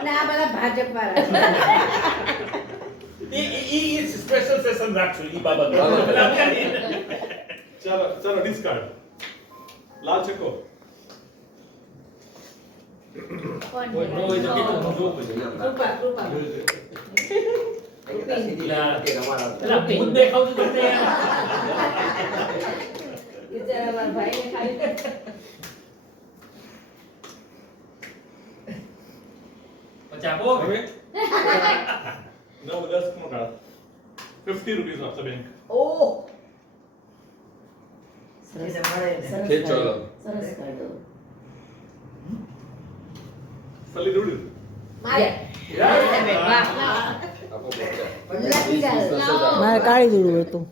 અને આ બધા ભાજપ વાળા ઈ સ્પેશિયલ સેશન રાખશું ઈ બાબત. ચાલો ડિસ્કાર્ડ. લાલ ચકો. કોણ કોઈ નો હોય તો કીધું હું જોઉં છું. કૃપા પેલા ભૂત દેખાવ છું તમને બિચારા મારા ભાઈને ખાલી પછી આપો હવે 9 10 નો કાઢ. 50 રૂપીસ આપશે બેંક. ઓહ સરસ ખેંચો. સરસ કાઢો. સલી દોડી. મારે આપો પચાસ. લકી જાય મારે કાળી દોડું હતું.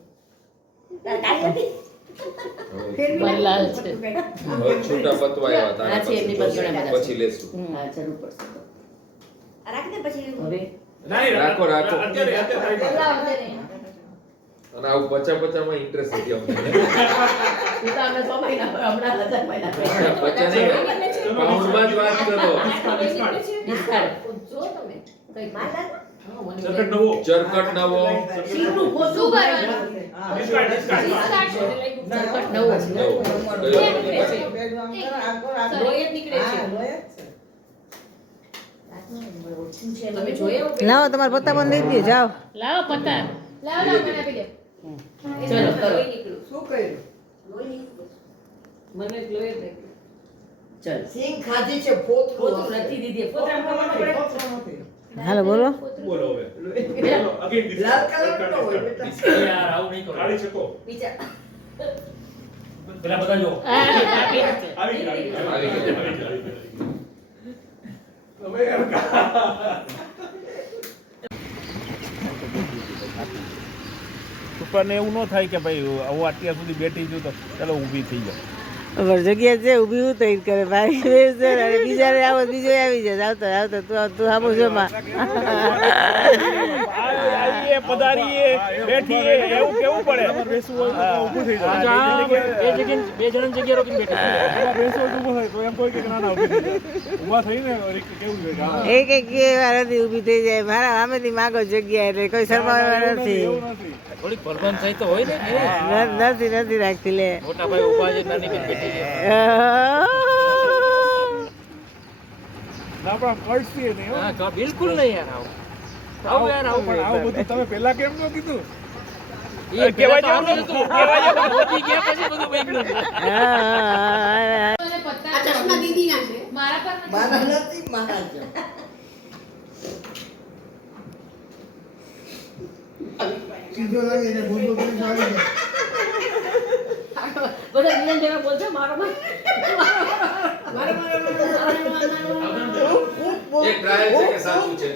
કાળી હતી બલ્લાલ છે. હવે છૂટા પતવાયા હતા. આ છે એમની પાસે ઘણા બધા પછી લેશું. હા જરૂર પડશે તો. રાખી દે પછી હવે નહીં રાખો. અત્યારે લાવ દે ને અને આવું પચામાં ઇન્ટરેસ્ટ નથી અમને. તું તો અમે 6 મહિના હમણાં 1000 મહિના પચા નહીં, પાઉન્ડમાં જ વાત કરો. ડિસ્કાર્ડ. જો તમે કઈ માલ સર્કટ નવો ચરકટ નવો. શીખનું ખોટું કરવાનું. ડિસ્કાર્ડ સરકટ નવું. નવો. લોહી જ નીકળે છે. તમે જોયો લાવો તમારે પત્તા બંધ દઈ દો જાઓ. લાવો પત્તા. લાવ મને આપી દે ચલો કરો. શું કર્યું લોહી નીકળ્યું મને લોહી નીકળ્યું ચલ. સિંગ ખાધી છે ફોત ખોટું નથી દીધી. પોતાને ખબર પડે. હાલો બોલો. બોલો હવે. ચાલો અગેન લાલ ડિસ્કાર્ડ. કલર નો હોય બેટા યાર આવું નહીં કરો. કાળી ચકો. બીજા પેલા બધા જો આવી ગઈ. હવે યાર ઉપરને એવું ન થાય કે ભાઈ હું અત્યાર સુધી બેઠી છું તો ચાલો ઊભી થઈ જાઉં. જગ્યા છે ઊભી હું તો કરે ભાઈ બેસે અને બીજાને આવો બીજો આવી જાય આવતો આવતો તું આવો છો માં આવીએ પધારીએ બેઠીએ એવું કેવું પડે બેસવું હોય તો ઊભું થઈ જાય. બે જણ જગ્યા રોકીને બેઠા બેસો ઊભો થાય તો એમ કોઈ કે ના ઊભી થઈ જાય. ઊભા થઈને કેવું છે કે એક એક વાર નથી ઊભી થઈ જાય મારા સામેથી માગો જગ્યા એટલે કોઈ શરમાવા નથી એવું નથી. થોડીક ભરભન થઈ તો હોય ને નથી નથી રાખતી લે મોટા ભાઈ ઊભા છે નાની બેન બેઠી છે. ના પણ કળશીએ નહીં હો. હા બિલકુલ નહીં યાર આવું યાર આવું પણ આવું બધું તમે પહેલા કેમ ન કીધું? એ કહેવા જેવું નહોતું. કહેવા જેવું નહોતું. ગયા પછી બધું બગડ્યું. હા આ ચશ્મા દીદી ના છે મારા પર મારા નથી મારા છે. બધા નિયમ જેવા બોલજો મારો માં. એક ટ્રાયલ છે કે સાચું છે.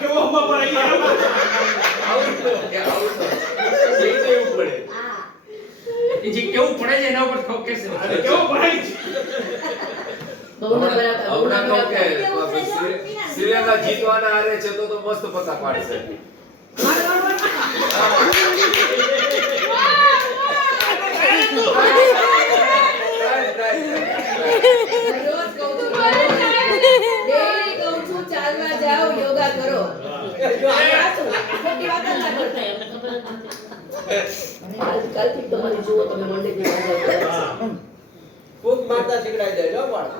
કેવો હમા પર આવી ગયો. આવું તો કે આવું તો. એ તો એવું પડે. એ જે કેવું પડે છે એના ઉપર ફોકસ છે. કેવું પડે છે. બહુ ના બરાબર. હમણાં કહું કે સિરિયલના જીતવાના હારે છે તો મસ્ત પત્તા પાડશે. રોજ કહું છું ડેલી કહું છું ચાલવા જાઓ યોગા કરો. ખોટી વાત જ ના કરતા એમને ખબર જ નથી. આજકાલથી તમારી જુઓ તમે મંડળની વાત ફૂંક મારતા શીખડાઈ દે જો પણ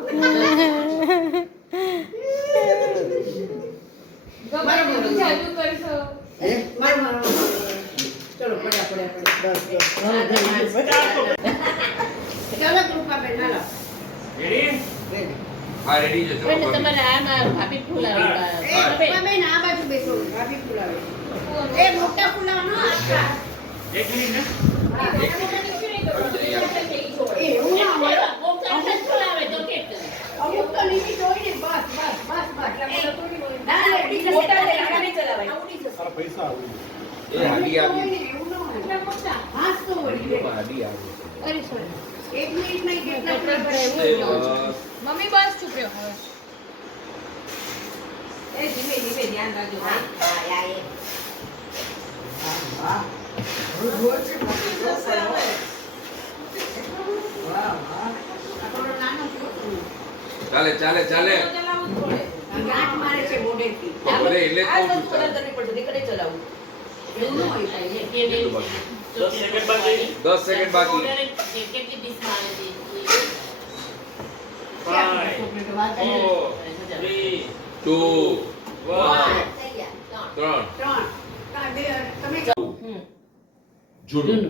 ચલો પડ્યા કૃપા બેન હાલો રેડી હા રેડી છે. એટલે તમારે આમાં ભાભી ફૂલ આવી કૃપા બેન આ બાજુ બેસો ભાભી ફૂલાવે એ મોટા ફૂલાવાનો આખા એક મિનિટ ને એવું ના હોય ફૂલાવે તો કે અમુક તો લિમિટ હોય ને બસ ના મોટા નહીં ચલાવાય તારા પૈસા આવી એ હાડી આવી. એવું ના હોય હાસ તો હોય હાડી આવી. અરે સોરી એક મિનિટ નહીં કેટલા પડે મમ્મી બસ ચૂપ રહ્યો હવે એ ધીમે ધીમે ધ્યાન રાખજો હા યા એ વાહ રોજ વાહ વાહ આપણો નાનો છોકરો ચાલે ચાલે ચાલે ચલાવવું જ પડે. ગાંઠ મારે છે મોઢેથી. તો ભલે એટલે જ આ કહું વસ્તુ છું કદર કરવી પડશે, નીકળે ચલાવવું. એવું ન હોય કાંઈ. કેટલું બાકી? 10 સેકન્ડ બાકી 10 સેકન્ડ બાકી કેટલી ડીશમાં આવે છે? આપણે છોકરીને વાત કરી. 2 1 થઈ ગયા. 3 ત્રણ. તમે જૂનું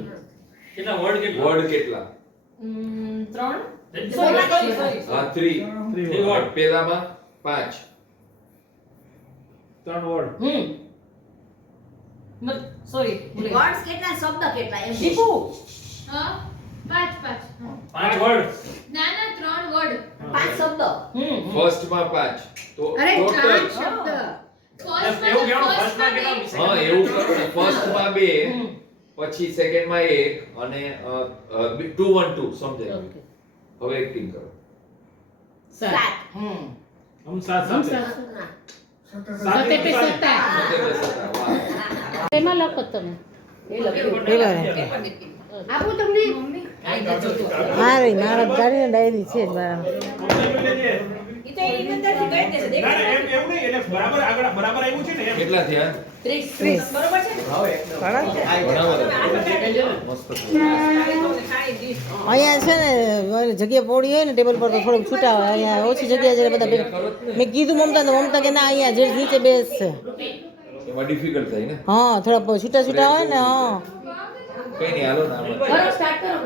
કેટલા વર્ડ કેટલા વર્ડ કેટલા? 3 Sorry. હા 3 વર્ડ પહેલામાં 5 સોરી વર્ડ્સ કેટલા શબ્દ કેટલા એમ દીપુ હા 5 પાંચ વર્ડ ના ના 3 વર્ડ 5 શબ્દ. ફર્સ્ટમાં 5 તો અરે ટોટલ 5 શબ્દ. ફર્સ્ટ એવું કેવું ફર્સ્ટમાં કેટલા હા એવું કરો ને ફર્સ્ટમાં 2 પછી સેકન્ડમાં 1 અને 2 1 2 સમજાય હવે એક્ટિંગ કરો 7. હમ સાથ સાથે સાથે બેસતા વાહ એમાં લખો તમે એ લખ્યું પેલા આપું તમને મમ્મી મારી મારા ગાડીની ડાયરી છે જ મારા ઈ તો એની અંદરથી કહી દેશે ના દેખાય ના, એમ નહીં એટલે બરાબર આગળ બરાબર આવ્યું છે ને એમ કેટલા થયા 30 બરોબર છે ને બરાબર મસ્ત થયું. અહીંયા છે ને મારી જગ્યા પોડી હોય ને ટેબલ પર તો થોડુંક છૂટા હોય અહીંયા ઓછી જગ્યા છે એટલે બધા મેં કીધું મમતા તો મમતા કે ના અહીંયા જે નીચે બેસશે એમાં ડિફિકલ્ટ થાય ને હા થોડા છૂટા છૂટા હોય ને હા કઈ નહીં હાલો ના કરો સ્ટાર્ટ કરો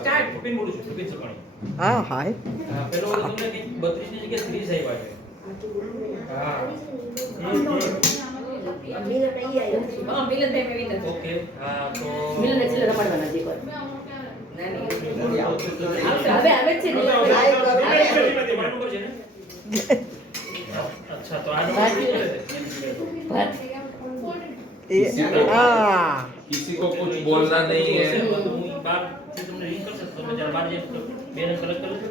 સ્ટાર્ટ પિન બોલું છું પિન સપાણી હા હા પેલો તમને કે 32 ની જગ્યાએ 30 આવ્યા છે મિલન નહીં આવ્યો. હા મિલન ભાઈ મેં વિનંતી ઓકે હા તો મિલન ને છેલ્લે રમાડવાના છે એકવાર નાની હવે આવે જ છે ને અચ્છા તો આ હા किसी को कुछ बोलना नहीं है બાર થી તમને રીંગ કરશે તો તમે જરા બાર જે બે ને કલેક્ટ કરો છો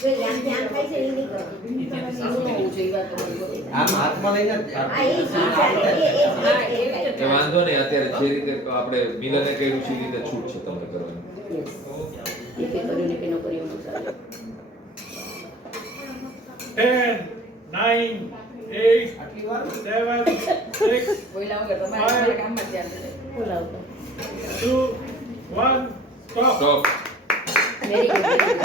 જે ધ્યાન થાય છે એ નહીં કરો. હોવું જોઈએ, એ વાત તમારી. આમ હાથમાં લઈને હા, એ શીખાય. એ વાંધો નહીં અત્યારે જે રીતે આપણે મિલને કહ્યું છે એ રીતે છૂટ છે તમને કરવાની Yes. એ કે કર્યું ને કે ન કર્યું એનું ચાલે. 10 9 8 7 6 બોલ્યા વગર તમારા કામમાં જ ધ્યાન રહે. બોલાવતો 2 1 stop stop Very good, very good.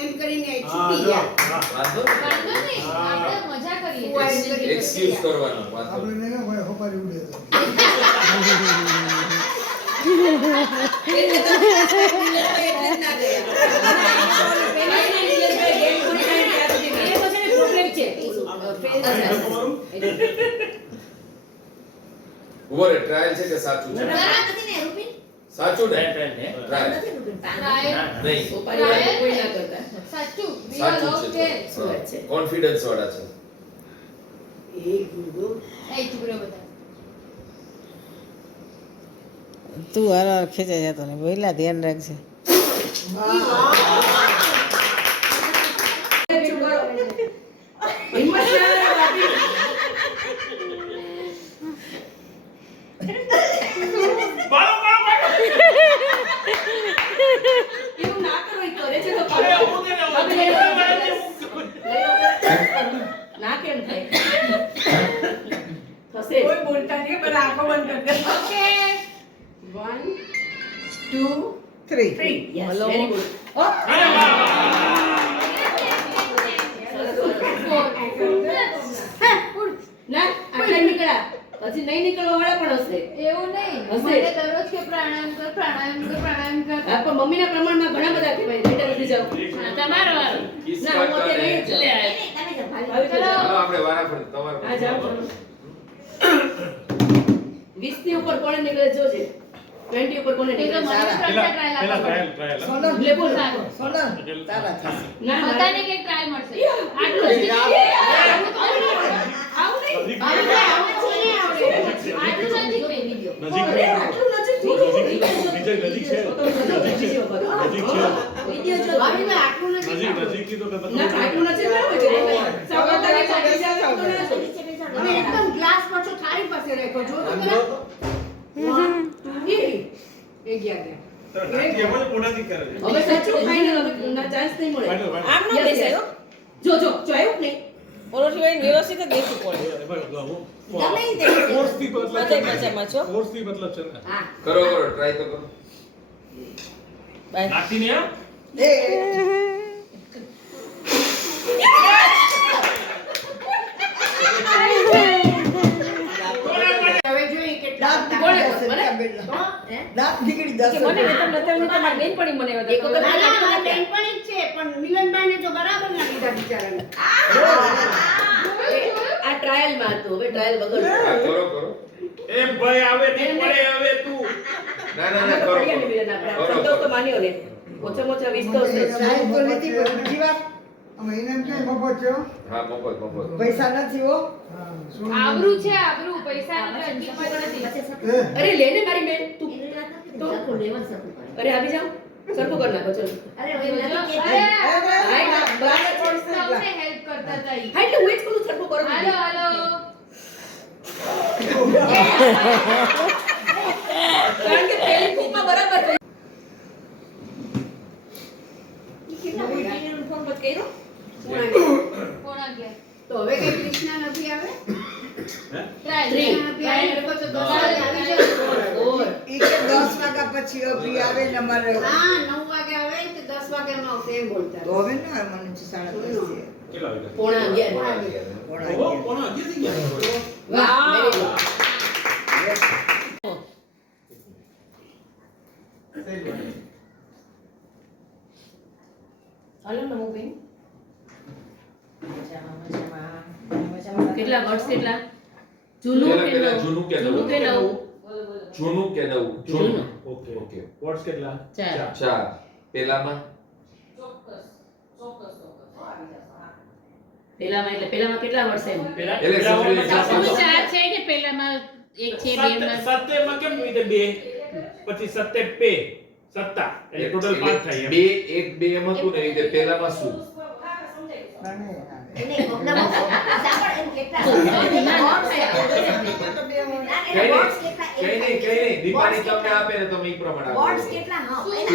એમ કરીને છૂટી ગયા. વાંધો વાંધો નહીં આપણે મજા કરીએ નહીં એક્સક્યુઝ કરવાનું વાંધો નહીં. એટલે તમે મિલનભાઈ એટલે જ ના ગયા. પહેલા એના મિલનભાઈ game પૂરી થાય ને ત્યાં સુધી એ પછી problem છે. ઉભો રે ટ્રાયલ છે કે સાચું છે બરાબર નથી ને રૂપિન? સાચું ને ટ્રાયલ ને ટ્રાયલ નથી રૂપિન. ટ્રાયલ નહીં ઉપાડી વાળા કોઈ ના કરતા. સાચું we all સાચું love છે tell. શું વાત છે? કોન્ફિડન્સ વાળા છે એ ગુરુ. એ ચૂપરો બધા તું હાર ખેંચાઈ જતો ને પહેલા ધ્યાન રાખજે હિંમત ના હારે બાકી. એવું ના કરો, એ કરે છે તો કરો. હવે લઈ લો. ના કેમ થાય? થશે જ. કોઈ બોલતા નહીં બધા આંખો બંધ કરી દે. Okay 1 2 3. Yes, very good. Oh, ના આટલા નીકળ્યા પછી નહીં નીકળવા વાળા પણ હશે. એવું નહીં હશે. મને દરરોજ કે પ્રાણાયામ કર પ્રાણાયામ કર પ્રાણાયામ કર હા, પણ મમ્મીના પ્રમાણમાં ઘણા બધા કહેવાય બેટા નથી જાવ તમારો વારો કિસ ના હું અત્યારે નહીં જ કરતા જાઉં. તમે જાઓ, ભાઈ. આવી ચલો. ચાલો આપણે વારાફરતી તમારે આ જાઓ ચલો. 20 ની ઉપર કોણે નીકળે જોજે. 20 ઉપર કોણે એ તો નીકળે મને સારા. ટ્રાયલ આપો ટ્રાયલ લે બોલ. સારું. ના ના બધાને કે ટ્રાય મળશે આટલું જ આવું નહીં. આટલું નજીક મેં વિડિયો અરે, આટલું નજીક થઈ ગયું. નજીક છે નજીક છે વિડિયો જો ભાભી ભાઈ, આટલું નથી ખાવું. નજીક તો ના આટલું નજીક ના હોય છે. સવાતાની ચાલી જાવ તો ના જોઈએ. નીચે બેસાડો. તમે એકદમ ગ્લાસ પર છો, થાળી પાસે રાખો. જો તો ખરા. 1 2 3 એ ગયા ગયા. હવે સાચું ફાઇનલ હવે ના ચાન્સ નહીં મળે આમ ન Yes, બેસાય yes. જો આવ્યું કે નહીં ઓલોથી વળીને વ્યવસ્થિત જ બેસવું પડે ગમે તે બધાય પાછામાં છો હા કરો ટ્રાય તો કરો. બાય નાખીને હા? હવે જોઈએ કેટલા કોણે મને દાંત નીકળી જશે. મને તમને તમારી બેનપણી મને એક વખત મારા બેનપણી જ છે પણ મિલનભાઈને તો બરાબર ના લીધા બિચારાને આ ટ્રાયલમાં હતું હવે ટ્રાયલ વગર હા, કરો એ ભાઈ આવે નહીં પડે હવે તું ના કરો સંતોષ તો માન્યો ને ઓછામાં ઓછા 20 તો હશે. સાહેબ તો નથી પણ બીજી વાત અમે એને એમ કે મફત છે હો. હા મફત પૈસા નથી હો. આબરૂ છે આબરૂ પૈસા નથી કિંમત નથી અરે લેને મારી બેન તું તો અરે આવી જાઓ સરખું કરી નાખો ચલો અરે બરાબર સૌને હેલ્પ કરતા હતા ઈ. હા એટલે હું જ કહું સરખું કરો હાલો હાલો કારણ કે પેલી કુકમાં બરાબર થઈ. ફોન બચ કર્યો કોણ ગયા તો હવે કઈ કૃષ્ણા નથી આવે ટ્રાય Three. નથી આવે તો 10 વાગે આવી જશે ઓર ઈ કે 10 વાગ્યા પછી અભી આવે ને અમારે હા 9 વાગે આવે તો 10 વાગ્યામાં આવશે એમ બોલતા તો હવે ના મને છે 10:30 છે. કેટલા વાગ્યા? પોણા 11 પોણા ઓહો, 11. કોણ હજી થઈ ગયા? વાહ very good. હાલો નમો બેન કેટલા વર્ષ કેટલા જૂનું કે પેલા નવું જૂનું કે જૂનું કે નવું? નવું જૂનું કે નવું જૂનું. ઓકે ઓકે વોટ્સ કેટલા? ચાર. 4 પેલામાં પેલામાં એટલે પેલામાં કેટલા વર્ષ એમ પેલા એટલે પેલા સમજી વાળા લીધું. હું ચાર છે કે પેલામાં એક છે બે માં સત્તેમાં કેમ રીતે બે પછી સત્તે પે સત્તા એટલે ટોટલ 5 થાય એમ. બે એક બે એમ હતું ને એ રીતે પેલામાં શું કઈ નહીં દીપાની તમને આપે ને તમે ઈ પ્રમાણે આપો.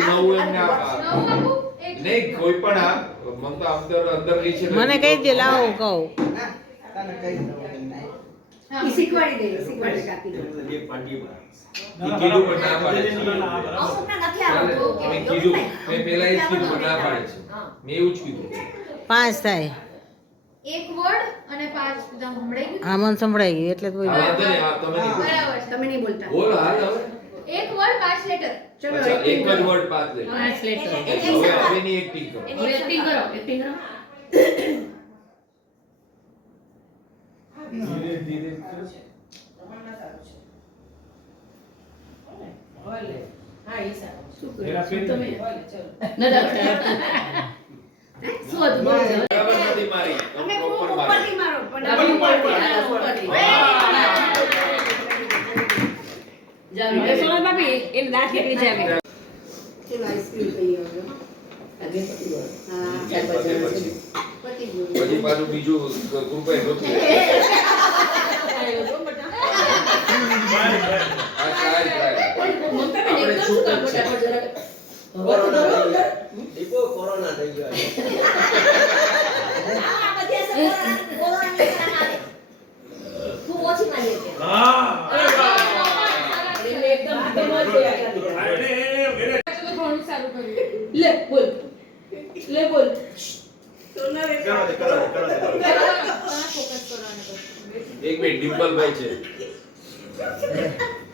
નવું એમને આપા નવું આપું એક નહીં કોઈ પણ આ મન તો અંદર નીચે મને કહી દે લાવો હું કહું ના તને કહી દઉં. ઈ શીખવાડી દે શીખવાડી કાપી દે ઈ કીધું પણ ના પાડે છે ચાલે, મેં કીધું મેં પેલા એ જ કીધું પણ ના પાડે છે મેં એવું જ કીધું 5 થાય એક વર્ડ અને 5 બધા સંભળાઈ ગયું હા મને સંભળાઈ ગયું એટલે તો હા, વાંધો નહીં, હા, તમે નહીં બોલો. બરાબર છે તમે નહીં બોલતા બોલ હાલ હવે એક વર્ડ 5 લેટર ચલો અચ્છા, એક acting જ કરો. વર્ડ પાસ લે ટ્રાન્સલેટ હવે હવેની એક્ટિંગ કરો હવે એક્ટિંગ કરો એક્ટિંગ કરો ધીરે ધીરે શું એના કર્યું પેન તમે ન દાખલા શું હતું બોલો જરા. બરાબર નથી મારી તમે પ્રોપર ખૂબ મારી ઉપરથી મારો પણ ડબલ ઉપરથી. ઉપરથી. ઉપરથી. જાઓ સોનલ ભાભી એમ દાંત નીકળી જાય ચલો આઈસ્ક્રીમ ખાઈએ હવે આગે પતી ગયો હા એક પતે પછી પતી ગયું પછી પાછું બીજું કૃપાએ રોકી આ ટ્રાય મમતા બેન એકદમ શું કામ ફટાફટ જરા કોરોના થઈ ગયો. દીપો કોરોના થઈ ગયો. હા એને એકદમ હાથમાં જ જોયા અરે વેરે ઘણું સારું કર્યું લે બોલ લે બોલ સોના રે કરો દે ફોકસ કરવાનું એક મિનિટ ડિમ્પલભાઈ છે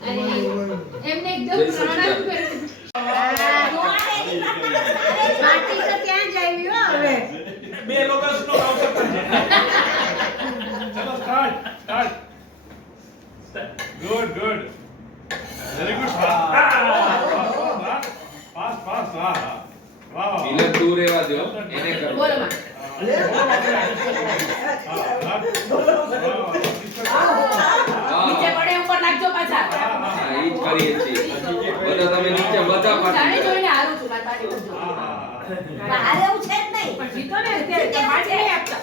અને એમને એકદમ જય સચિદાનંદ. પ્રણામ કર્યું પાર્ટી તો ત્યાં જ આવી હો હવે બે લોકેશનનો અવસર પણ છે ચલો start good good very good fast fast વાહ વાહ વિલન દૂર રહેવા દો એને કરો બોલો માં નીચે પડે ઉપર નાખજો પાછા હા ઈ જ કરીએ છીએ બધા તમે નીચે બધા હું જાણે પાછી જોઈને હારું છું મારી પાર્ટી કરજો પણ જીતો ને અત્યારે તો પાર્ટી નહીં આપતા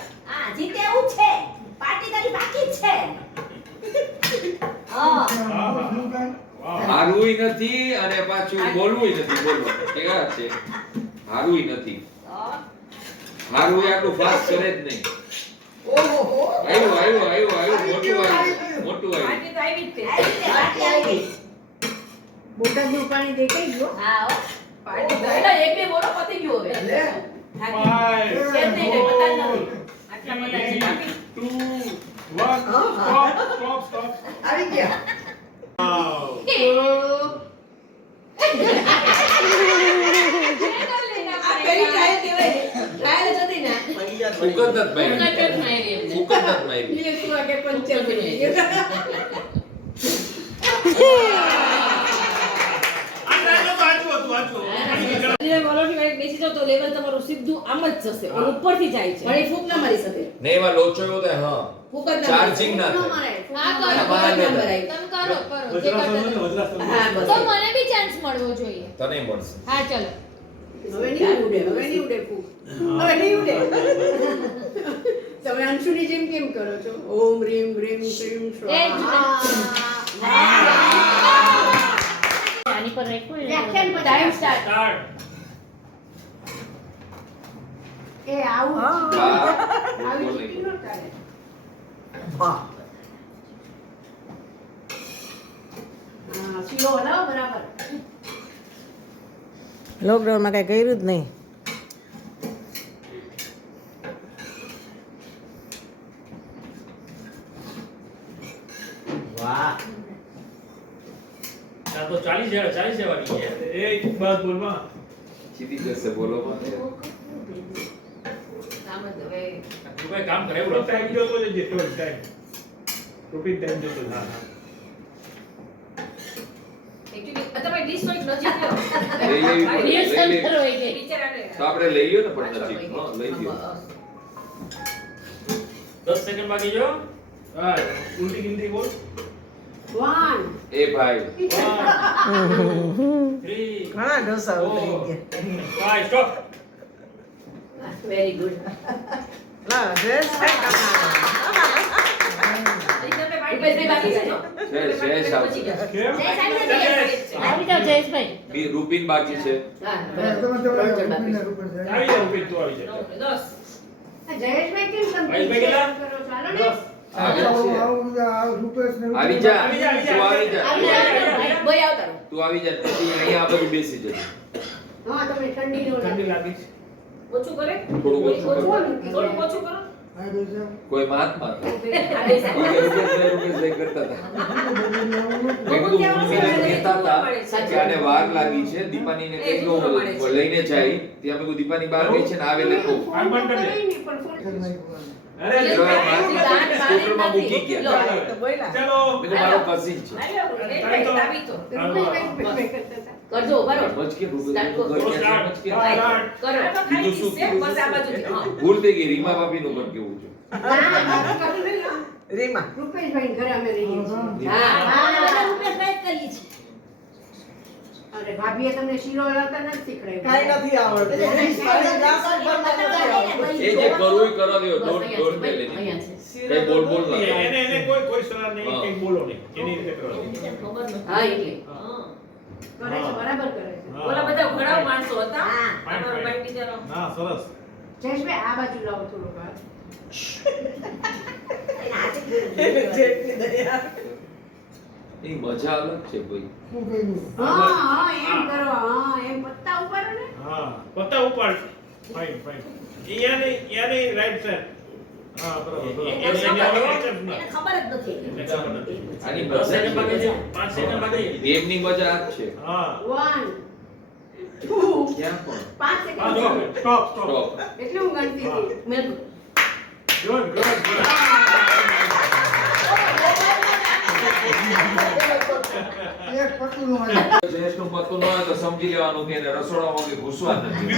આ હારવુંય નથી અને પાછું બોલવુંય નથી. બોલો કેવા છે? હારવુંય નથી. હારવું આટલું ફાસ્ટ કરે જ નહીં. ઓહો આવ્યું મોટું આવ્યું. પાર્ટી તો આવી જ તે. આવી બોટાદનું પાણી દેખાઈ ગયું. હા હો. પાર્ટી તો એટલે એક બે બોલો પતી ગયું હવે લે કેમ નહીં કઈ પતા જ નથી. આટલા બધા છે બાકી. 2 1 સ્ટોપ. આવી ગયા આ પેલી ટ્રાયલ કહેવાય ટ્રાયલ જ હતી ને ફૂકત જ મારી. ફૂકત જ મારી. એ શું વાગે પંચર બની બેસી જાવ તો લેવલ તમારું સીધું આમ જ જશે પણ ઉપરથી જાય છે. વળી ફૂક ના મારી શકે ને એમાં લોચો એવો થાય. હા ફૂક જ ના ચાર્જિંગ ના ન થાય. મારે. હા કરો નંબર આવી તમે કરો જે કરતા હા બસ તો મને બી ચાન્સ મળવો જોઈએ. તને મળશે. હા ચલો હવે નહીં ઉડે ફૂક. હવે નહીં ઉડે. તમે અંશુની જેમ કેમ કરો છો? ઓમ રીમ રીમ શ્રીમ એ જ સ્વાહા. આની પર રાખવું વ્યાખ્યાન પછી ટાઈમ સ્ટાર્ટ સ્ટાર્ટ. એ આવું આવી બોલ ચીટી નહીં. ન ચાલે. વાહ હા શીરો હલાવો બરાબર. લોકડાઉનમાં કાંઈ કર્યું જ નહીં. આ તો 40 જવાની છે. એક બાદ બોલમાં. જીતી જશે. બોલો પણ. કામ જ હવે તું કઈ કામ કરે એવું ટાઈમ જોતો જજે. ટાઈમ રૂટીન ટાઈમ જોતો. હા એકચ્યુઅલી તમે ડિશ નો એક નજીક લ્યો લઈ લેવી પડે. લઈ રિહર્સલ લેવી. કરો એટલે ટીચર આને તો આપણે લઈ લ્યો ને પણ નજીક. હા લઈ લ્યો. 10 સેકન્ડ બાકી જો. હા ઉલટી ગિનતી બોલ. 1 એ ભાઈ 1 3 ઘણા ઢોસા ઉતરી ગયા. 5 સ્ટોપ. વેરી ગુડ ના ડ્રેસ રૂપેશભાઈ બાકી છે જો શેષ આવશે. કેમ? આવી જાઓ જયેશભાઈ. રૂપિન બાકી છે. હા તમે ત્રણ જણ બાકી આવી રૂપિયા જાવ રૂપિન તું આવી જા. 10 જયેશભાઈ કેમ તમે ભાઈ કેટલા? કરો છો? હાલો ને. આવી જા. રૂપેશ ને આવી જા. આવી જા, તું આવી જા. ભાઈ આવતા રહો તું આવી જા. પછી અહીંયા આ બાજુ બેસી જજે. હા તમે ઠંડી નો ઠંડી લાગી છે. ઓછું કરે થોડું ઓછું કરો. થોડું ઓછું કરો હા બેસા કોઈ મહાત્મા હતા. આ બેસ ઈ રૂપેશભાઈ કરતા હતા. મેં કીધું રૂપિનને કહેતા હતા કે આને વાર લાગી છે. દીપાનીને કહી દો લઈને જાય. ત્યાં મેં કીધું દીપાની બહાર ગઈ છે ને આવે એટલે કહું. આમ બંધ કરી દે. નહીં પણ ફોન અરે જો આ સ્કૂટરમાં મૂકી ગયા. તો બોલ્યા. ચાલો. મેં કીધું મારો કઝિન છે. આવી તો રૂપેશભાઈ કરતા હતા. કરજો બરાબર મચ કે Start કરો. રૂપેશભાઈ મચ કે. કરો બીજું શું બસ આ બાજુથી હા ભૂલ થઈ ગઈ. રીમા ભાભીનું પણ કેવું છે. રીમા રૂપેશભાઈ ઘરે અમે રહીએ છીએ. હા અરે ભાભીએ તમને શીરો હલાવતા નથી શીખડાવ્યું. કાંઈ નથી આવડતું. એ જે કરવું એ કરવા દો. દોડ દે લેની. અહીંયા છે કઈ બોલ બોલ ના. એને કોઈ સલાહ નહીં. કંઈ બોલો નહીં. એની રીતે કરો. હા એટલે કરે છે બરાબર કરે છે. ઓલા બધા ઘણા માણસો હતા હા. અમારો ભાઈ ટીચર ના સરસ. જયેશભાઈ આ બાજુ લાવો થોડુંક વાર. એ મજા અલગ છે ભાઈ. શું કર્યું હા હા એમ કરો હા એમ પત્તા ઉપાડો ને. હા પત્તા ઉપાડ. Fine fine. યાની રાઈટ સાઈડ. હા બરાબર બરાબર. એને ખબર જ નથી આની 10 મજા સેકન્ડ બાકી છે. 5 સેકન્ડ બાકી. ગેમની મજા આ જ છે. હા 1 2 ક્યાં પણ 5 સેકન્ડ. Stop stop. સ્ટોપ. એટલે હું ગણતી હતી. મેં ગુડ ગુડ ગુડ. એક પકડું હોય જયેશનું પત્તું ન હોય તો સમજી લેવાનું કે એને રસોડામાં કે ઘૂસવા નથી.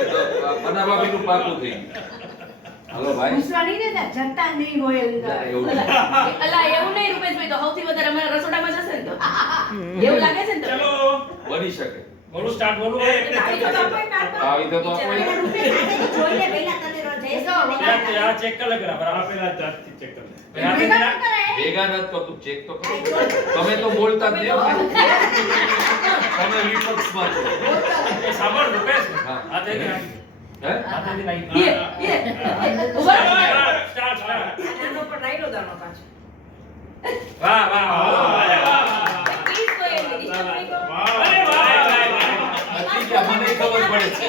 એ તો પના ભાભીનું પાકું થઈ ગયું. હાલો ભાઈ. ગુસ્સા નહીં દેતા જતા નહીં હોય અંદર. ના, એવું નહીં. અલા એવું નહીં રૂપેશભાઈ તો સૌથી વધારે અમારા રસોડામાં જશે ને તો એવું લાગે છે ને તો ચલો. બની શકે. બોલું સ્ટાર્ટ બોલું. આવી તો આપણે આવી તો આપણે જોઈએ પહેલા તને આ ચેક કર લે બરાબર. આ પેલા ચાર્જથી ચેક કર લે. હાથે ભેગા નથી કરતું, ચેક તો કરો. તમે તો બોલતા જ નહીં હો. તમે વિપક્ષમાં છો. સાંભળ રૂપેશ, હા. આ તે નહીં. હે? આ તે નહીં. ઉભા રહો. સ્ટાર્ટ. આનો પર રાઈડો દાણો પાછો. વાહ વાહ વાહ. અરે વાહ. પ્લીઝ કોઈ એની ડિસ્ટર્બ નહીં કરો. અરે વાહ વાહ. નતીજા મને ખબર પડે છે.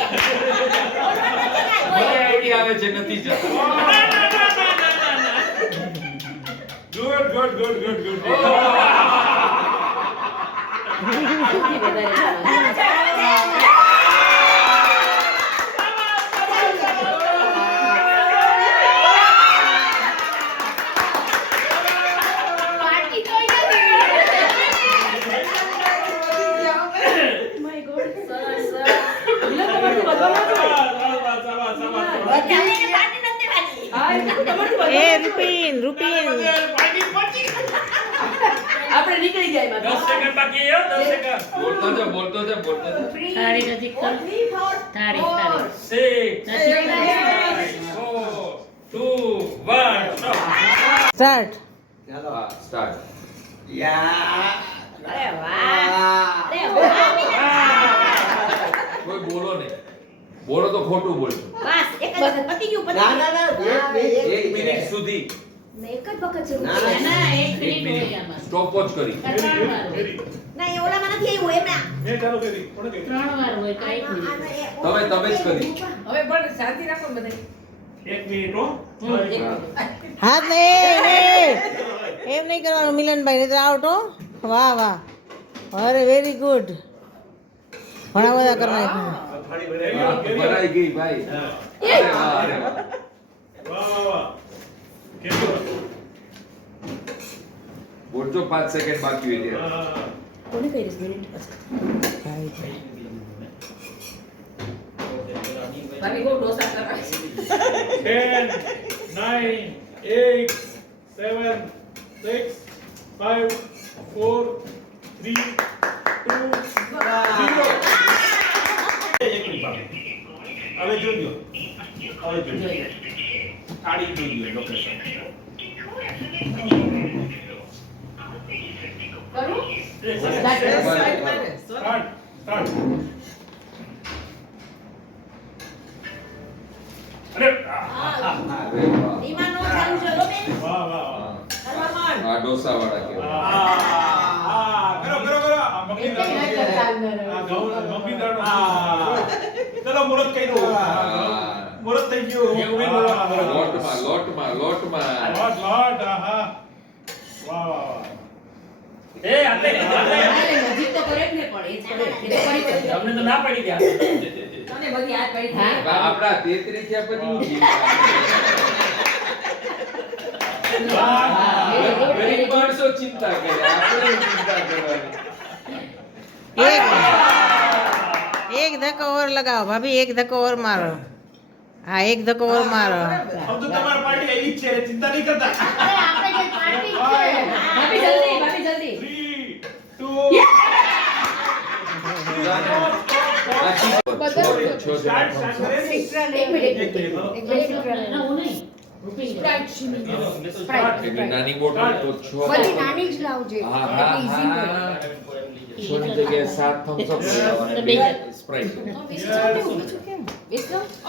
મને આઈડિયા આવે છે નતીજા. Good, good, good, good, good. સૌથી વધારે પાર્ટી કોઈ નથી. માય ગોડ સરસ વિલો તમારથી વધવામાં હા તમારથી એ રૂપીન રૂપીન આપણે નીકળી જાય એમાં 10 સેકન્ડ બાકી છે, 10 સેકન્ડ. બોલતો જાઓ. તારી નજીક કર. તારી તારી 6 4 2 1 સ્ટાર્ટ. હા, સ્ટાર્ટ. અરે વાહ અરે વાહ કોઈ બોલો નહીં. બોલો તો ખોટું બોલજો. બસ એક જ વખત પતી ગયું ના ના ના બે 1 મિનિટ સુધી એક જ વખત છે ના, ના, ના 1 1 મિનિટ હોય મિનિટ આમાં. સ્ટોપવોચ કરી. ત્રણ વાર હોય. ના એ ઓલામાં નથી આવ્યું એમાં મેં ચાલુ કરી. કોણે કરી? ત્રણ વાર હોય તો 1 મિનિટ. તમે જ કરી. હવે પણ શાંતિ રાખો ને બધાય 1 મિનિટ હો. હાથ નહીં નહીં. એમ નહીં કરવાનું મિલનભાઈ, નહીં તો આઉટ હો. વાહ વાહ, અરે વેરી ગુડ. ઘણા બધા કરવાના. હા, ભરાઈ ગઈ ભાઈ. અરે વાહ, અરે વાહ. વાહ, વાહ, વાહ. કેટલું? બોલજો 5 સેકન્ડ બાકી હોય ત્યારે. હા. કોને કહી દઈશ મિનિટ ભાભી બહુ ડોસા કરે 10, 9, 8, 7, 6, 5, 4, 3, 2, 0. એક મિનિટ બાકી. હવે જોજો. હવે જોજો. થાળી જોજો લોકેશન. કરું? સ્ટાર્ટ. અરે અરે વાહ. ઈમાન નો ચાલુ છે લો બેન વાહ વાહ વાહ. હરમન આ ડોસા વાળા કહેવાય. કરો કરો કરો. આ મમ્મી એટલે ના કરતા અંદર. આ ઘઉં મમ્મી દાણો. ચલો મુરત કહી દો. મુરત થઈ ગયું. લોટમાં લોટમાં લોટમાં. લોટ લોટ આહા. વાહ વાહ વાહ. એ આલે નજીક તો કરે જ ને પણ એ જ કરે એ તો કરી જ છે. તમને તો ના પડી ગયા. તને બધી હાથ પડી હા. થાય આપણા 33 થયા પછી હું જીવ. ગરીબ માણસો ચિંતા કરે, આપણે ચિંતા કરવાની. એક ધક્કો ઓર લગાવો ભાભી, એક ધક્કો ઓર મારો. હા, એક ધક્કો ઓર મારો. अब तो तुम्हारा पार्टी यही है, चिंता नहीं करता. અરે આપણે જે પાર્ટી છે. ભાભી જલ્દી 3, 2. આ ચીજ છો स्टार्ट જણા स्टार्ट करें. એક મિનિટ ના હું નહીં. રૂપિન स्टार्ट. એટલે નાની બોટલ તો 6. બધી નાની જ લાવજે હા એટલે હા easy પડે. હા. 6 ની જગ્યાએ 7 થમ્સ અપ લેવાના. સ્પ્રાઇટ.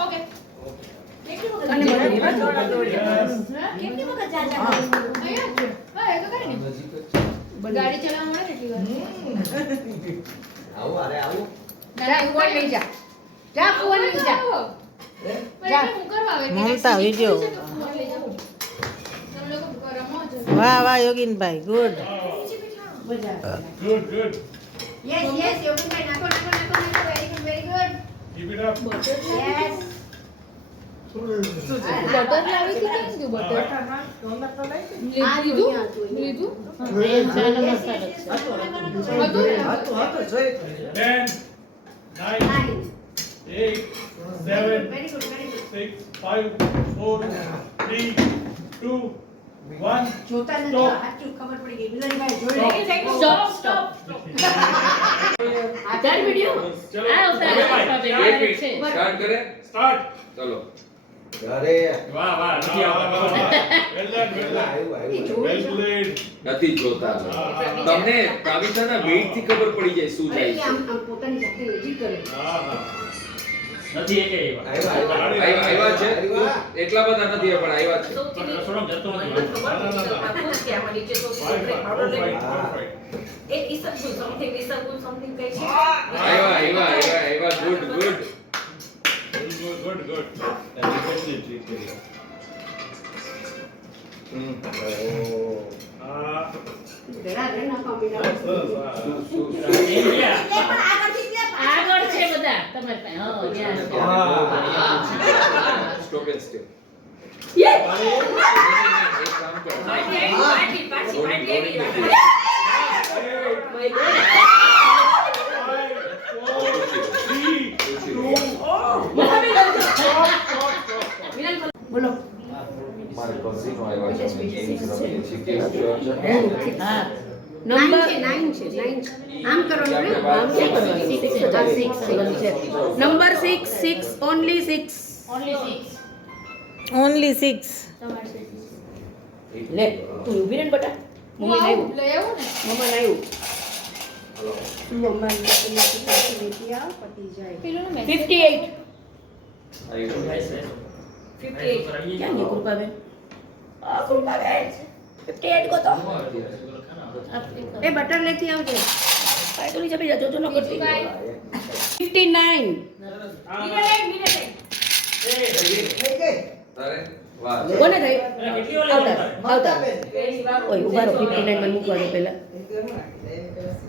ઓકે. અને મને એવા દોડા Yes. કેટલી વખત જા જા અહીંયા જ છે. હા, એ તો કાંઈ નહીં. નજીક જ છે. ગાડી ચલાવવા મળે ને એટલી વાર. આવું અરે આવું જા ફોન લઈ જા, જા ફોન લઈ જા. જા. હું કરવા આવે. મમતા વિડિયો. તમે લોકો રમો છો. વાહ વાહ યોગીનભાઈ, good. Good, good. Yes yes યોગીભાઈ નાખો નાખો નાખો નાખો, very good Keep it up. Yes. Butter લાવી હતી કેમ ગયું બટર? લીધું? લીધું? ચાનો મસાલો છે. હતું ને? હતું જોઈ 10, 9, 8, 7, વેરી ગુડ વેરી ગુડ. 6, 5, 4, 3, 2, 1. જોતા નથી Stop. સાચું ખબર પડી ગઈ મિલનભાઈ જોઈ લે. સ્ટોપ. આધાર વિડિયો ચલો. આ ઉતાર એક મિનિટ. સ્ટાર્ટ કરે. Start. ચલો. વાહ વાહ નથી આવતા. Well done, well done. Well played. નથી જોતા તમને કાવિતાના વેઇટ થી ખબર પડી જાય શું અરે, થાય એ છે આમ પોતાની જાતે નજીક કરે. હા, હા. નથી એકે આવ્યા. આવ્યા છે એટલા બધા નથી પણ આવ્યા છે સૌથી પણ રસોડો જતો નથી. મને ખબર નથી. આ પૂછ કે આમાં નીચે તો પાવડર લઈ. Perfect. એ ઈસબગુલ something કઈ છે? આવ્યા good good Good, good. Definitely કરી. હા. ઘરા ઘરે નાખવા માંડ્યા. ઇન્ડિયા. આગળ છે બધા તમારે પાસે. સ્ટોપ એન્ડ સ્ટે યે! એક કામ કરો પાર્ટી પાર્ટી માય ગોડ. બોલો. મારે કઝિનો આવ્યા છે અમે ગેમ્સ રમીએ છીએ કેમ છે હા નંબર 9 છે 9 છે. આમ કરવાનું ને? આમ છે કરવાનું. Number 6 only 6. ઓનલી 6. લે તું ઊભી રહે ને બેટા. મમ્મી આવ્યું. લેવું ને મમ્મા આવ્યું. તું અમારી પાસે લેતી આવ, પતી જાય. પેલું ને 58. આવ્યું 58. ક્યાં ગઈ કૃપાબેન? આ કૃપાબેન 58 કો તો. એ બટર લેતી આવજે. પાયડોલી જબી જજો તો ન કરતી. 59. તારે વાહ કોને થઈ? કેટલી વાર આવતા. ઓય ઉભા રહો 59 માં મૂકવા દો પહેલા.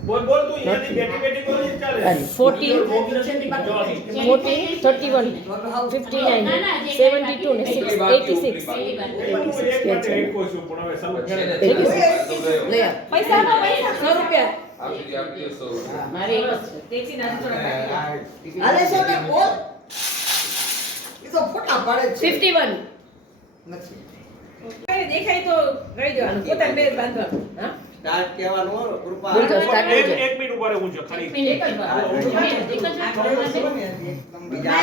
બોલ બોલ તું અહીંયાથી બેઠી બેઠી બોલ એ ચાલે. 72 ને 6 86. એક માટે એક કહું છું પણ હવે સલગ ગણે. 86. લે આ. પૈસા આપો પૈસા 100 રૂપિયા. આપી દો 100 રૂપિયા મારે એક જ છે. તેજી ના થોડા આલે છે ને બોલ એ તો ફોટા પાડે છે 51. નથી દેખાય તો ગઈ જવાનું પોતાને બે બાંધવાનું. હા સ્ટાર્ટ કહેવાનું કૃપા બોલજો સ્ટાર્ટ એક બોલજો. એક મિનિટ ઉભા રહેવું છે ખાલી. એક જ વાર. એક જ વાર. બીજા